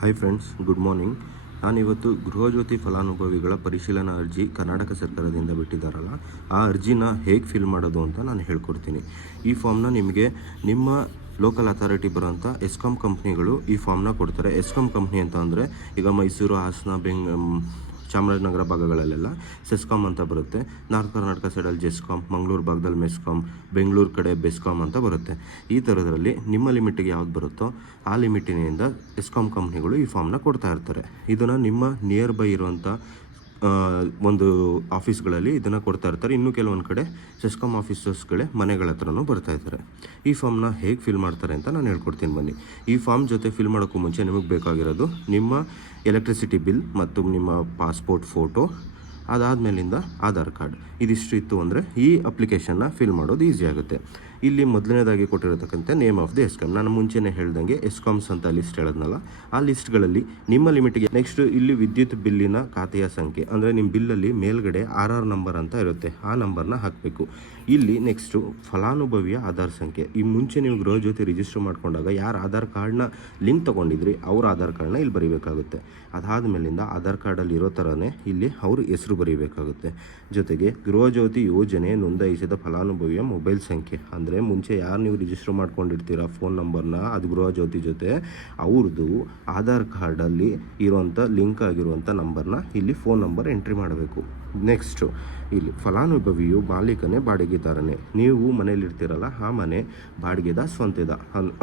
Hi friends, good morning. ನಾನಿವತ್ತು ಗೃಹಜ್ಯೋತಿ ಫಲಾನುಭವಿಗಳ ಪರಿಶೀಲನಾ ಅರ್ಜಿ ಕರ್ನಾಟಕ ಸರ್ಕಾರದಿಂದ ಬಿಟ್ಟಿದ್ದಾರಲ್ಲ, ಆ ಅರ್ಜಿನ ಹೇಗೆ ಫಿಲ್ ಮಾಡೋದು ಅಂತ ನಾನು ಹೇಳ್ಕೊಡ್ತೀನಿ. ಈ ಫಾರ್ಮ್ನ ನಿಮಗೆ ನಿಮ್ಮ ಲೋಕಲ್ ಅಥಾರಿಟಿ ಬರೋಂಥ ಎಸ್ಕಾಂ ಕಂಪ್ನಿಗಳು ಈ ಫಾರ್ಮ್ನ ಕೊಡ್ತಾರೆ. ಎಸ್ಕಾಂ ಕಂಪ್ನಿ ಅಂತ ಅಂದರೆ ಈಗ ಮೈಸೂರು, ಹಾಸನ, ಚಾಮರಾಜನಗರ ಭಾಗಗಳಲ್ಲೆಲ್ಲ ಸೆಸ್ಕಾಮ್ ಅಂತ ಬರುತ್ತೆ. ನಾರ್ತ್ ಕರ್ನಾಟಕ ಸೈಡಲ್ಲಿ ಜೆಸ್ಕಾಮ್, ಮಂಗಳೂರು ಭಾಗದಲ್ಲಿ ಮೆಸ್ಕಾಮ್, ಬೆಂಗಳೂರು ಕಡೆ ಬೆಸ್ಕಾಮ್ ಅಂತ ಬರುತ್ತೆ. ಈ ಥರದ್ರಲ್ಲಿ ನಿಮ್ಮ ಲಿಮಿಟಿಗೆ ಯಾವ್ದು ಬರುತ್ತೋ ಆ ಲಿಮಿಟಿನಿಂದ ಎಸ್ಕಾಮ್ ಕಂಪ್ನಿಗಳು ಈ ಫಾರ್ಮ್ನ ಕೊಡ್ತಾ ಇರ್ತಾರೆ. ಇದನ್ನು ನಿಮ್ಮ ನಿಯರ್ ಬೈ ಇರುವಂಥ ಒಂದು ಆಫೀಸ್ಗಳಲ್ಲಿ ಇದನ್ನು ಕೊಡ್ತಾ ಇರ್ತಾರೆ. ಇನ್ನೂ ಕೆಲವೊಂದು ಕಡೆ ಸೆಸ್ಕಾಮ್ ಆಫೀಸರ್ಸ್ಗಳೇ ಮನೆಗಳ ಹತ್ರನೂ ಬರ್ತಾ ಇದ್ದಾರೆ. ಈ ಫಾರ್ಮ್ನ ಹೇಗೆ ಫಿಲ್ ಮಾಡ್ತಾರೆ ಅಂತ ನಾನು ಹೇಳ್ಕೊಡ್ತೀನಿ ಬನ್ನಿ. ಈ ಫಾರ್ಮ್ ಜೊತೆ ಫಿಲ್ ಮಾಡೋಕ್ಕೂ ಮುಂಚೆ ನಿಮಗೆ ಬೇಕಾಗಿರೋದು ನಿಮ್ಮ ಎಲೆಕ್ಟ್ರಿಸಿಟಿ ಬಿಲ್ ಮತ್ತು ನಿಮ್ಮ ಪಾಸ್ಪೋರ್ಟ್ ಫೋಟೋ, ಅದಾದಮೇಲಿಂದ ಆಧಾರ್ ಕಾರ್ಡ್. ಇದಿಷ್ಟು ಇತ್ತು ಅಂದರೆ ಈ ಅಪ್ಲಿಕೇಶನ್ನ ಫಿಲ್ ಮಾಡೋದು ಈಸಿ ಆಗುತ್ತೆ. ಇಲ್ಲಿ ಮೊದಲನೇದಾಗಿ ಕೊಟ್ಟಿರತಕ್ಕಂಥ ನೇಮ್ ಆಫ್ ದಿ ಎಸ್ಕಾಮ್, ನಾನು ಮುಂಚೆನೇ ಹೇಳ್ದಂಗೆ ಎಸ್ಕಾಮ್ಸ್ ಅಂತ ಲಿಸ್ಟ್ ಹೇಳೋದ್ನಲ್ಲ, ಆ ಲಿಸ್ಟ್ಗಳಲ್ಲಿ ನಿಮ್ಮ ಲಿಮಿಟ್ಗೆ ನೆಕ್ಸ್ಟ್ ಇಲ್ಲಿ ವಿದ್ಯುತ್ ಬಿಲ್ಲಿನ ಖಾತೆಯ ಸಂಖ್ಯೆ ಅಂದರೆ ನಿಮ್ಮ ಬಿಲ್ಲಲ್ಲಿ ಮೇಲ್ಗಡೆ RR ನಂಬರ್ ಅಂತ ಇರುತ್ತೆ, ಆ ನಂಬರ್ನ ಹಾಕಬೇಕು. ಇಲ್ಲಿ ನೆಕ್ಸ್ಟು ಫಲಾನುಭವಿಯ ಆಧಾರ್ ಸಂಖ್ಯೆ. ಈ ಮುಂಚೆ ನೀವು ಗೃಹಜ್ಯೋತಿ ರಿಜಿಸ್ಟರ್ ಮಾಡ್ಕೊಂಡಾಗ ಯಾರು ಆಧಾರ್ ಕಾರ್ಡ್ನ ಲಿಂಕ್ ತೊಗೊಂಡಿದ್ರಿ ಅವ್ರ ಆಧಾರ್ ಕಾರ್ಡ್ನ ಇಲ್ಲಿ ಬರೀಬೇಕಾಗುತ್ತೆ. ಅದಾದಮೇಲಿಂದ ಆಧಾರ್ ಕಾರ್ಡಲ್ಲಿ ಇರೋ ಥರನೇ ಇಲ್ಲಿ ಅವ್ರ ಹೆಸರು ಬರೀಬೇಕಾಗುತ್ತೆ. ಜೊತೆಗೆ ಗೃಹಜ್ಯೋತಿ ಯೋಜನೆ ನೋಂದಾಯಿಸಿದ ಫಲಾನುಭವಿಯ ಮೊಬೈಲ್ ಸಂಖ್ಯೆ ಅಂದರೆ ಮುಂಚೆ ಯಾರು ನೀವು ರಿಜಿಸ್ಟರ್ ಮಾಡ್ಕೊಂಡಿರ್ತೀರ ಫೋನ್ ನಂಬರ್ನ, ಅದು ಗೃಹಜ್ಯೋತಿ ಜೊತೆ ಅವ್ರದ್ದು ಆಧಾರ್ ಕಾರ್ಡಲ್ಲಿ ಇರುವಂಥ ಲಿಂಕ್ ಆಗಿರುವಂಥ ನಂಬರ್ನ ಇಲ್ಲಿ ಫೋನ್ ನಂಬರ್ ಎಂಟ್ರಿ ಮಾಡಬೇಕು. ನೆಕ್ಸ್ಟು ಇಲ್ಲಿ ಫಲಾನುಭವಿಯು ಮಾಲೀಕನೇ ಬಾಡಿಗೆದಾರನೇ, ನೀವು ಮನೇಲಿರ್ತೀರಲ್ಲ ಆ ಮನೆ ಬಾಡಿಗೆದ ಸ್ವಂತದ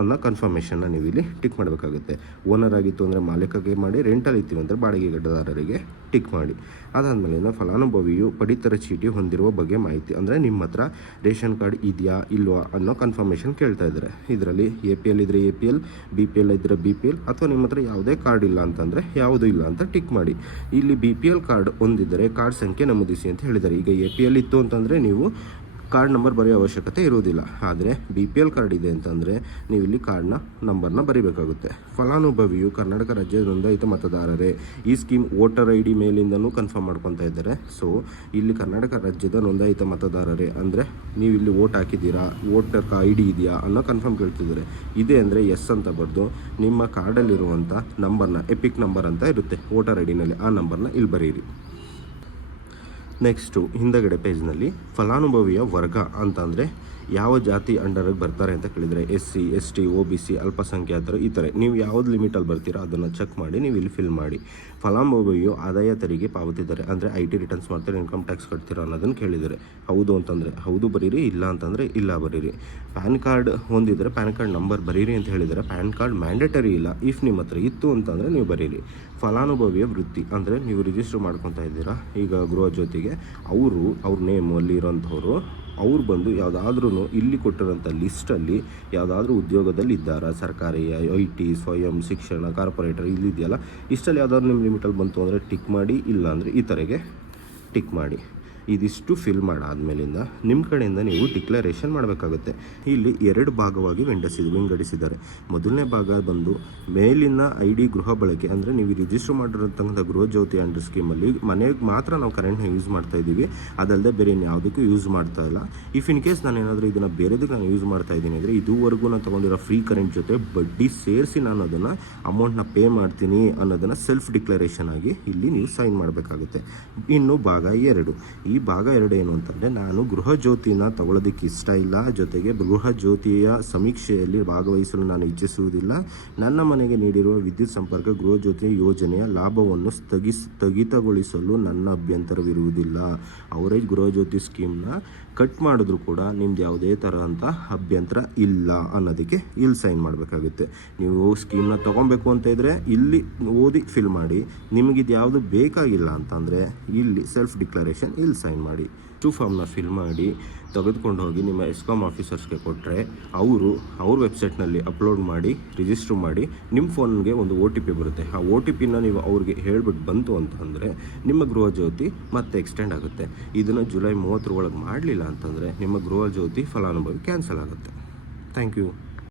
ಅನ್ನೋ ಕನ್ಫರ್ಮೇಷನ್ನ ನೀವು ಇಲ್ಲಿ ಟಿಕ್ ಮಾಡಬೇಕಾಗುತ್ತೆ. ಓನರ್ ಆಗಿತ್ತು ಅಂದರೆ ಮಾಲೀಕಗೆ ಮಾಡಿ, ರೆಂಟಲ್ಲಿ ಇರ್ತೀವಿ ಅಂದರೆ ಬಾಡಿಗೆದಾರರಿಗೆ ಟಿಕ್ ಮಾಡಿ. ಅದಾದಮೇಲೆ ಫಲಾನುಭವಿಯು ಪಡಿತರ ಚೀಟಿ ಹೊಂದಿರುವ ಬಗ್ಗೆ ಮಾಹಿತಿ ಅಂದರೆ ನಿಮ್ಮ ಹತ್ರ ರೇಷನ್ ಕಾರ್ಡ್ ಇದೆಯಾ ಇಲ್ವಾ ಅನ್ನೋ ಕನ್ಫರ್ಮೇಷನ್ ಕೇಳ್ತಾ ಇದ್ದಾರೆ. ಇದರಲ್ಲಿ APL ಇದ್ದರೆ APL, BPL ಇದ್ದರೆ BPL, ಅಥವಾ ನಿಮ್ಮ ಹತ್ರ ಯಾವುದೇ ಕಾರ್ಡ್ ಇಲ್ಲ ಅಂತಂದರೆ ಯಾವುದೂ ಇಲ್ಲ ಅಂತ ಟಿಕ್ ಮಾಡಿ. ಇಲ್ಲಿ BPL ಕಾರ್ಡ್ ಹೊಂದಿದ್ದರೆ ಕಾರ್ಡ್ ಸಂಖ್ಯೆ ನಮೂದಿಸಿ ಅಂತ ಹೇಳಿದ್ದಾರೆ. ಈಗ APL ಇತ್ತು ಅಂತಂದರೆ ನೀವು ಕಾರ್ಡ್ ನಂಬರ್ ಬರೆಯೋ ಅವಶ್ಯಕತೆ ಇರುವುದಿಲ್ಲ. ಆದರೆ BPL ಕಾರ್ಡ್ ಇದೆ ಅಂತಂದರೆ ನೀವು ಇಲ್ಲಿ ಕಾರ್ಡ್ನ ನಂಬರ್ನ ಬರೀಬೇಕಾಗುತ್ತೆ. ಫಲಾನುಭವಿಯು ಕರ್ನಾಟಕ ರಾಜ್ಯದ ನೋಂದಾಯಿತ ಮತದಾರರೇ. ಈ ಸ್ಕೀಮ್ ವೋಟರ್ ID ಮೇಲಿಂದನೂ ಕನ್ಫರ್ಮ್ ಮಾಡ್ಕೊತಾ ಇದ್ದಾರೆ. ಸೊ ಇಲ್ಲಿ ಕರ್ನಾಟಕ ರಾಜ್ಯದ ನೋಂದಾಯಿತ ಮತದಾರರೇ ಅಂದರೆ ನೀವು ಇಲ್ಲಿ ವೋಟ್ ಹಾಕಿದ್ದೀರಾ, ವೋಟರ್ ID ಇದೆಯಾ ಅನ್ನೋ ಕನ್ಫರ್ಮ್ ಕೇಳ್ತಿದ್ದಾರೆ. ಇದೆ ಅಂದರೆ ಎಸ್ ಅಂತ ಬರೆದು ನಿಮ್ಮ ಕಾರ್ಡಲ್ಲಿರುವಂಥ ನಂಬರ್ನ, ಎಪಿಕ್ ನಂಬರ್ ಅಂತ ಇರುತ್ತೆ ವೋಟರ್ IDನಲ್ಲಿ, ಆ ನಂಬರ್ನ ಇಲ್ಲಿ ಬರೀರಿ. ನೆಕ್ಸ್ಟು ಹಿಂದಗಡೆ ಪೇಜ್ನಲ್ಲಿ ಫಲಾನುಭವಿಯ ವರ್ಗ ಅಂತಂದರೆ ಯಾವ ಜಾತಿ ಅಂಡರಿಗೆ ಬರ್ತಾರೆ ಅಂತ ಕೇಳಿದರೆ SC, ST, OBC, ಅಲ್ಪಸಂಖ್ಯಾತರು, ಈ ಥರ ನೀವು ಯಾವ್ದು ಲಿಮಿಟಲ್ಲಿ ಬರ್ತೀರೋ ಅದನ್ನು ಚೆಕ್ ಮಾಡಿ ನೀವು ಇಲ್ಲಿ ಫಿಲ್ ಮಾಡಿ. ಫಲಾನುಭವಿಯು ಆದಾಯ ತೆರಿಗೆ ಪಾವತಿದ್ದಾರೆ ಅಂದರೆ IT ರಿಟರ್ನ್ಸ್ ಮಾಡ್ತಾರೆ, ಇನ್ಕಮ್ ಟ್ಯಾಕ್ಸ್ ಕಟ್ತೀರೋ ಅನ್ನೋದನ್ನು ಕೇಳಿದ್ದಾರೆ. ಹೌದು ಅಂತಂದರೆ ಹೌದು ಬರೀರಿ, ಇಲ್ಲ ಅಂತಂದರೆ ಇಲ್ಲ ಬರೀರಿ. ಪ್ಯಾನ್ ಕಾರ್ಡ್ ಹೊಂದಿದರೆ ಪ್ಯಾನ್ ಕಾರ್ಡ್ ನಂಬರ್ ಬರೀರಿ ಅಂತ ಹೇಳಿದರೆ ಪ್ಯಾನ್ ಕಾರ್ಡ್ ಮ್ಯಾಂಡೇಟರಿ ಇಲ್ಲ, ಇಫ್ ನಿಮ್ಮ ಹತ್ರ ಇತ್ತು ಅಂತಂದರೆ ನೀವು ಬರೀರಿ. ಫಲಾನುಭವಿಯ ವೃತ್ತಿ ಅಂದರೆ ನೀವು ರಿಜಿಸ್ಟರ್ ಮಾಡ್ಕೊತಾ ಇದ್ದೀರಾ ಈಗ ಗೃಹಜ್ಯೋತಿಗೆ, ಅವ್ರ ನೇಮು ಅಲ್ಲಿ ಇರೋಂಥವ್ರು ಅವ್ರು ಬಂದು ಯಾವುದಾದ್ರೂ ಇಲ್ಲಿ ಕೊಟ್ಟಿರೋಂಥ ಲಿಸ್ಟಲ್ಲಿ ಯಾವುದಾದ್ರೂ ಉದ್ಯೋಗದಲ್ಲಿ ಇದ್ದಾರಾ, ಸರ್ಕಾರಿ, IT, ಸ್ವಯಂ ಶಿಕ್ಷಣ, ಕಾರ್ಪೊರೇಟರ್ ಇಲ್ಲಿದೆಯಲ್ಲ, ಇಷ್ಟಲ್ಲಿ ಯಾವುದಾದ್ರು ನಿಮ್ಮ ಲಿಮಿಟಲ್ಲಿ ಬಂತು ಅಂದರೆ ಟಿಕ್ ಮಾಡಿ, ಇಲ್ಲ ಅಂದರೆ ಈ ಥರಗೆ ಟಿಕ್ ಮಾಡಿ. ಇದಿಷ್ಟು ಫಿಲ್ ಮಾಡಾದ್ಮೇಲಿಂದ ನಿಮ್ಮ ಕಡೆಯಿಂದ ನೀವು ಡಿಕ್ಲರೇಷನ್ ಮಾಡಬೇಕಾಗುತ್ತೆ. ಇಲ್ಲಿ 2 ಭಾಗವಾಗಿ ವಿಂಗಡಿಸಿದ್ದಾರೆ. ಮೊದಲನೇ ಭಾಗ ಬಂದು ಮೇಲಿನ ID ಗೃಹ ಬಳಕೆ ಅಂದರೆ ನೀವು ರಿಜಿಸ್ಟರ್ ಮಾಡಿರೋಂಥ ಗೃಹಜ್ಯೋತಿ ಅಂಡರ್ ಸ್ಕೀಮಲ್ಲಿ ಮನೆಗೆ ಮಾತ್ರ ನಾವು ಕರೆಂಟ್ನ ಯೂಸ್ ಮಾಡ್ತಾ ಇದ್ದೀವಿ, ಅದಲ್ಲದೆ ಬೇರೆ ಯಾವುದಕ್ಕೂ ಯೂಸ್ ಮಾಡ್ತಾ ಇಲ್ಲ. ಇಫ್ ಇನ್ ಕೇಸ್ ನಾನು ಏನಾದರೂ ಇದನ್ನು ಬೇರೆದಕ್ಕೆ ನಾನು ಯೂಸ್ ಮಾಡ್ತಾ ಇದ್ದೀನಿ ಅಂದರೆ ಇದುವರೆಗೂ ನಾನು ತೊಗೊಂಡಿರೋ ಫ್ರೀ ಕರೆಂಟ್ ಜೊತೆ ಬಡ್ಡಿ ಸೇರಿಸಿ ನಾನು ಅದನ್ನು ಅಮೌಂಟ್ನ ಪೇ ಮಾಡ್ತೀನಿ ಅನ್ನೋದನ್ನು ಸೆಲ್ಫ್ ಡಿಕ್ಲರೇಷನ್ ಆಗಿ ಇಲ್ಲಿ ನೀವು ಸೈನ್ ಮಾಡಬೇಕಾಗುತ್ತೆ. ಇನ್ನು ಭಾಗ 2, ಈ ಭಾಗ 2 ಏನು ಅಂತಂದರೆ ನಾನು ಗೃಹಜ್ಯೋತಿನ ತಗೊಳ್ಳೋದಕ್ಕೆ ಇಷ್ಟ ಇಲ್ಲ, ಜೊತೆಗೆ ಗೃಹಜ್ಯೋತಿಯ ಸಮೀಕ್ಷೆಯಲ್ಲಿ ಭಾಗವಹಿಸಲು ನಾನು ಇಚ್ಛಿಸುವುದಿಲ್ಲ, ನನ್ನ ಮನೆಗೆ ನೀಡಿರುವ ವಿದ್ಯುತ್ ಸಂಪರ್ಕ ಗೃಹಜ್ಯೋತಿ ಯೋಜನೆಯ ಲಾಭವನ್ನು ಸ್ಥಗಿತಗೊಳಿಸಲು ನನ್ನ ಅಭ್ಯಂತರವಿರುವುದಿಲ್ಲ. ಅವರೇ ಗೃಹಜ್ಯೋತಿ ಸ್ಕೀಮ್ನ ಕಟ್ ಮಾಡಿದ್ರು ಕೂಡ ನಿಮ್ದು ಯಾವುದೇ ಥರದಂಥ ಅಭ್ಯಂತರ ಇಲ್ಲ ಅನ್ನೋದಕ್ಕೆ ಇಲ್ಲಿ ಸೈನ್ ಮಾಡಬೇಕಾಗುತ್ತೆ. ನೀವು ಸ್ಕೀಮ್ನ ತೊಗೊಬೇಕು ಅಂತ ಇದ್ದರೆ ಇಲ್ಲಿ ಓದಿ ಫಿಲ್ ಮಾಡಿ, ನಿಮಗಿದು ಯಾವುದು ಬೇಕಾಗಿಲ್ಲ ಅಂತಂದರೆ ಇಲ್ಲಿ ಸೆಲ್ಫ್ ಡಿಕ್ಲರೇಷನ್ ಇಲ್ಲಿ ಸೈನ್ ಮಾಡಿ. ಫಾರ್ಮ್ನ ಫಿಲ್ ಮಾಡಿ ತೆಗೆದುಕೊಂಡು ಹೋಗಿ ನಿಮ್ಮ ಎಸ್ಕಾಮ್ ಆಫೀಸರ್ಸ್ಗೆ ಕೊಟ್ಟರೆ ಅವ್ರ ವೆಬ್ಸೈಟ್ನಲ್ಲಿ ಅಪ್ಲೋಡ್ ಮಾಡಿ ರಿಜಿಸ್ಟರ್ ಮಾಡಿ ನಿಮ್ಮ ಫೋನ್ಗೆ ಒಂದು OTP ಬರುತ್ತೆ. ಆ OTPನ ನೀವು ಅವ್ರಿಗೆ ಹೇಳ್ಬಿಟ್ಟು ಬಂತು ಅಂತಂದರೆ ನಿಮ್ಮ ಗೃಹಜ್ಯೋತಿ ಮತ್ತೆ ಎಕ್ಸ್ಟೆಂಡ್ ಆಗುತ್ತೆ. ಇದನ್ನು ಜುಲೈ 30 ಒಳಗೆ ಮಾಡಲಿಲ್ಲ ಅಂತಂದರೆ ನಿಮ್ಮ ಗೃಹಜ್ಯೋತಿ ಫಲಾನುಭವಿ ಕ್ಯಾನ್ಸಲ್ ಆಗುತ್ತೆ. Thank you.